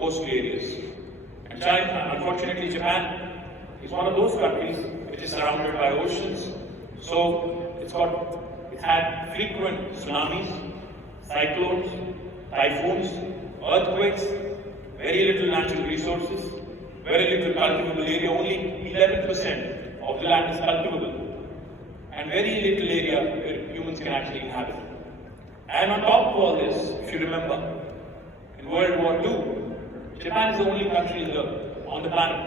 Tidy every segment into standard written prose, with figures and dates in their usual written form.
coastal areas. And China, unfortunately Japan, is one of those countries which is surrounded by oceans. So it's had frequent tsunamis, cyclones, typhoons, earthquakes, very little natural resources, very little cultivable area, only 11% of the land is cultivable, and very little area where humans can actually inhabit. And on top of all this, if you remember, in World War II, Japan is the only country on the planet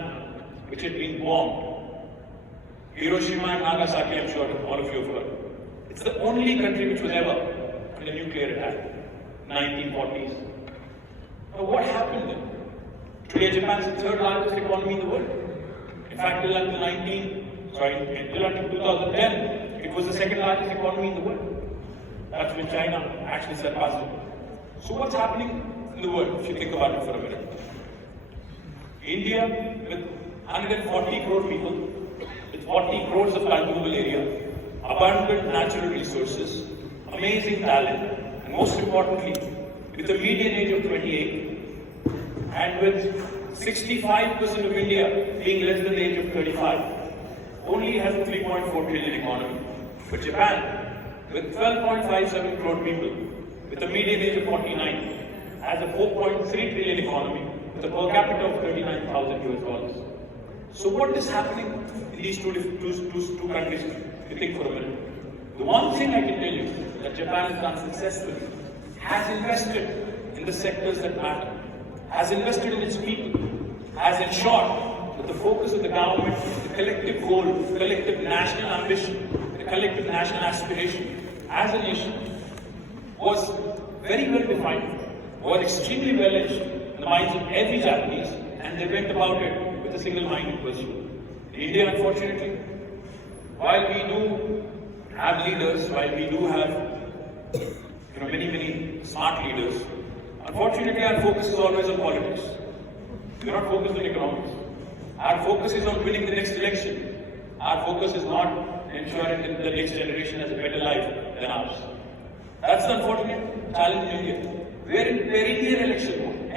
which had been bombed. Hiroshima and Nagasaki, I'm sure all of you have heard. It's the only country which was ever under nuclear attack, 1940s. Now what happened then? Today Japan is the third largest economy in the world. In fact, until 2010, it was the second largest economy in the world. That's when China actually surpassed it. So what's happening in the world, if you think about it for a minute? India, with 140 crore people, with 40 crores of cultivable area, abundant natural resources, amazing talent, and most importantly, with a median age of 28, and with 65% of India being less than the age of 35, only has a 3.4 trillion economy. But Japan, with 12.57 crore people, with a median age of 49, has a 4.3 trillion economy, with a per capita of $39,000. So what is happening in these two countries, if you think for a minute? The one thing I can tell you that Japan has done successfully, has invested in the sectors that matter, has invested in its people, has ensured that the focus of the government, the collective goal, the collective national ambition, the collective national aspiration as a nation was very well defined, was extremely well etched in the minds of every Japanese, and they went about it with a single-minded pursuit. In India, unfortunately, while we do have leaders, while we do have many smart leaders, unfortunately our focus is always on politics. We are not focused on economics. Our focus is on winning the next election. Our focus is not ensuring that the next generation has a better life than ours. That's the unfortunate challenge in India. We're in Indian election mode,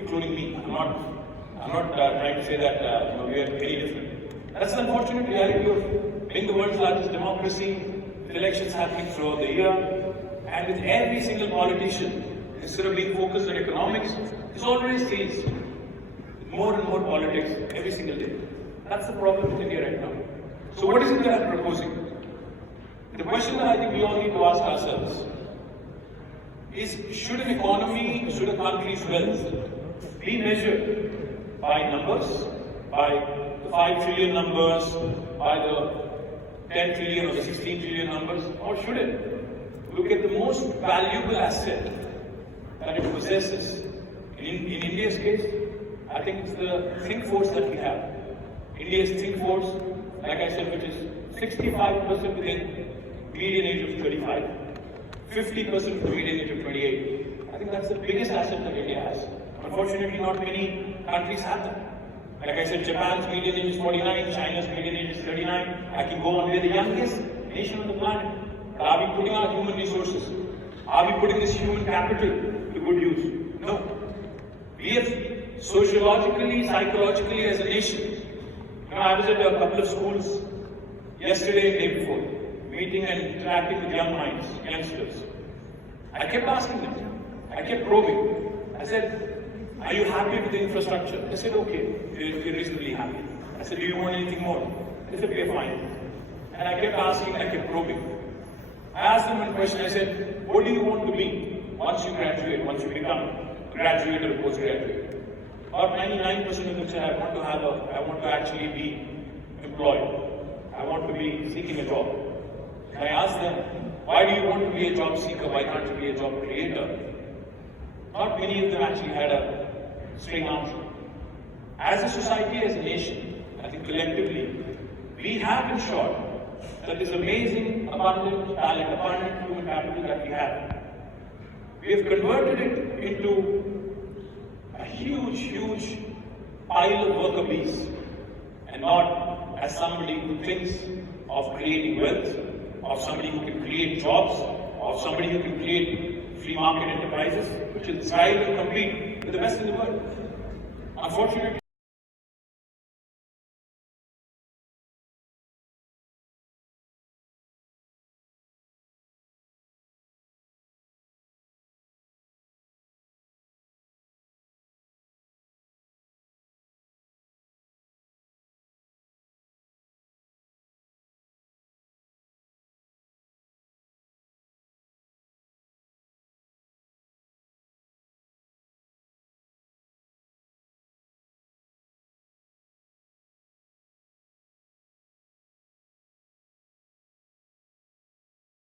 including me. I'm not trying to say that we are very different. That's the unfortunate reality of being the world's largest democracy, with elections happening throughout the year, and with every single politician, instead of being focused on economics, is always seized with more and more politics every single day. That's the problem with India right now. So what is it that I'm proposing? The question that I think we all need to ask ourselves is, should an economy, should a country's wealth be measured by numbers, by the 5 trillion numbers, by the 10 trillion or the 16 trillion numbers, or should it look at the most valuable asset that it possesses? In India's case, I think it's the think force that we have. India's think force, like I said, which is 65% within median age of 35, 50% with the median age of 28. I think that's the biggest asset that India has. Unfortunately, not many countries have that. Like I said, Japan's median age is 49, China's median age is 39. I can go on. We're the youngest nation on the planet. But are we putting our human resources? Are we putting this human capital to good use? No. We have sociologically, psychologically as a nation. I was at a couple of schools yesterday and the day before, meeting and interacting with young minds, youngsters. I kept asking them, I kept probing. I said, are you happy with the infrastructure? They said, okay, we're reasonably happy. I said, do you want anything more? They said, we're fine. And I kept asking, I kept probing. I asked them one question, I said, what do you want to be once you graduate, once you become a graduate or a postgraduate? About 99% of them said, I want to actually be employed. I want to be seeking a job. And I asked them, why do you want to be a job seeker? Why can't you be a job creator? Not many of them actually had a straight answer. As a society, as a nation, I think collectively, we have ensured that this amazing, abundant talent, abundant human capital that we have, we have converted it into a huge pile of worker bees, and not as somebody who thinks of creating wealth, of somebody who can create jobs, of somebody who can create free market enterprises, which will thrive and compete be the best in the world. Unfortunately,